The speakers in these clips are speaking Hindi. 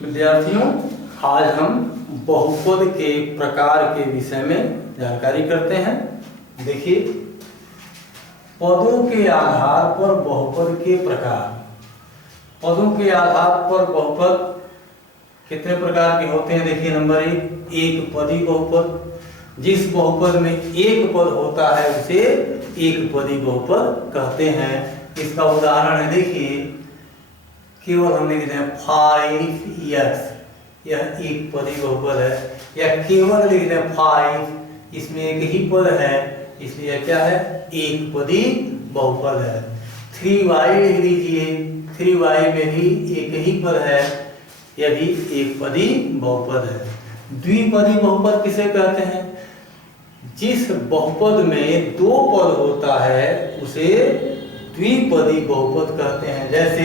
विद्यार्थियों, आज हम बहुपद के प्रकार के विषय में जानकारी करते हैं। देखिए, पदों के आधार पर बहुपद के प्रकार। पदों के आधार पर बहुपद कितने प्रकार के होते हैं? देखिए, नंबर एक पदी बहुपद। जिस बहुपद में एक पद होता है उसे एक पदी बहुपद कहते हैं। इसका उदाहरण है, देखिए, केवल हमने लिखा है 5x, यह एक पदी बहुपद है। या केवल लिखते हैं 5, इसमें एक ही पद है, इसलिए क्या है? एक पदी बहुपद है। 3y लिख लीजिए, 3y में भी एक ही पद है, यह भी एक पदी बहुपद है। द्विपदी बहुपद किसे कहते हैं? जिस बहुपद में दो पद होता है उसे द्विपदी बहुपद कहते हैं। जैसे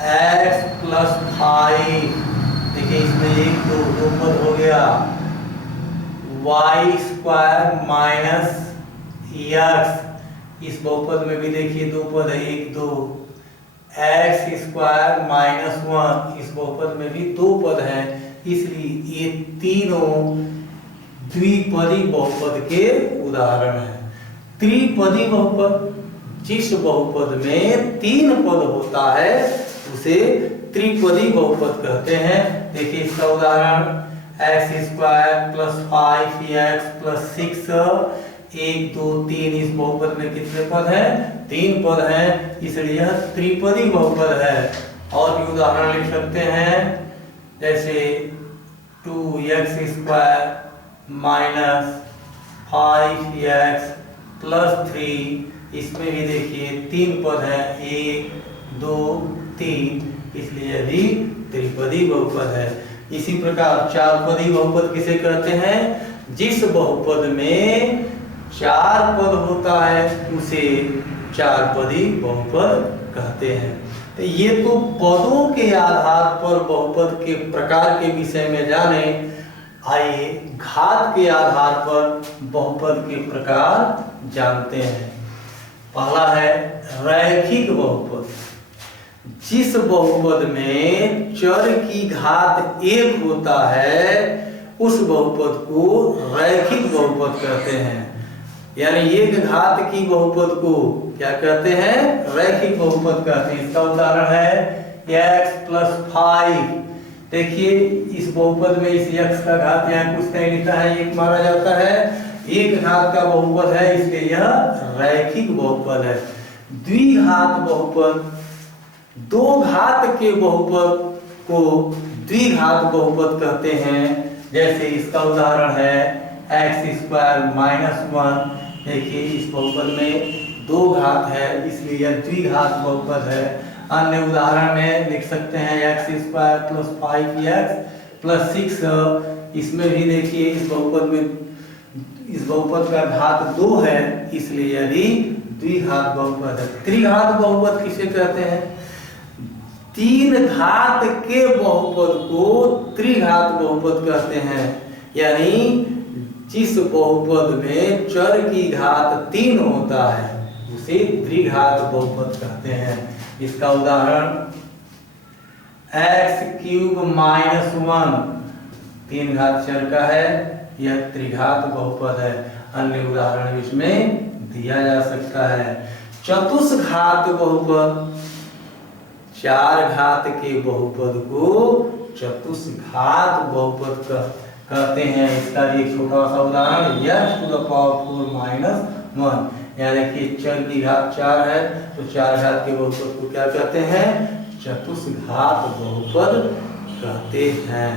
x + 5, देखिए इसमें एक दो पद हो गया। y² - x, इस बहुपद में भी देखिए दो पद है, एक दो। x² - 1, इस बहुपद में भी दो पद हैं, इसलिए ये तीनों द्विपदी बहुपद के उदाहरण हैं। त्रिपदी बहुपद, जिस बहुपद में तीन पद होता है उसे त्रिपदी बहुपद कहते हैं। देखिए इसका उदाहरण x² + 5x + 6, 1 2 3, इस बहुपद में कितने पद हैं? तीन पद हैं, इसलिए यह त्रिपदी बहुपद है। और भी उदाहरण लिख सकते हैं, जैसे 2x² - 5x + 3, इसमें भी देखिए तीन पद हैं, 1 2 3, इसलिए भी त्रिपदी बहुपद है। इसी प्रकार चारपदी बहुपद किसे कहते हैं? जिस बहुपद में चार पद होता है उसे चारपदी बहुपद कहते हैं। तो ये तो पदों के आधार पर बहुपद के प्रकार के विषय में जाने। आइए घात के आधार पर बहुपद के प्रकार जानते हैं। पहला है रैखिक बहुपद। जिस बहुपद में चर की घात 1 होता है उस बहुपद को रैखिक बहुपद कहते हैं। यानी एक घात की बहुपद को क्या कहते हैं? रैखिक बहुपद कहते हैं। इसका उदाहरण है x + 5। देखिए इस बहुपद में इस x का घात यहाँ कुछ नहीं लिखा है, एक माना जाता है, एक घात का बहुपद है, इसलिए यह रैखिक बहुपद है। द्विघात बहुपद, दो घात के बहुपद को द्विघात बहुपद कहते हैं। जैसे इसका उदाहरण है x² - 1। देखिए इस बहुपद में दो घात है, इसलिए यह द्विघात बहुपद है। अन्य उदाहरण में लिख सकते हैं x² + 5x + 6, इसमें भी देखिए इस बहुपद का घात 2 है, इसलिए यह भी द्विघात बहुपद है। त्रिघात बहुपद किसे कहते हैं? तीन घात के बहुपद को त्रिघात बहुपद कहते हैं। यानी जिस बहुपद में चर की घात 3 होता है उसे त्रिघात बहुपद कहते हैं। इसका उदाहरण x³ - 1, तीन घात चर का है, यह त्रिघात बहुपद है। अन्य उदाहरण इसमें दिया जा सकता है। चतुष्घात बहुपद, चार घात के बहुपद को चतुष्घात बहुपद कहते हैं। इसका भी एक छोटा सा उदाहरण x⁴ - 1। यहाँ देखिए चर की घात 4 है, तो चार घात के बहुपद को क्या कहते हैं? चतुष्घात बहुपद कहते हैं।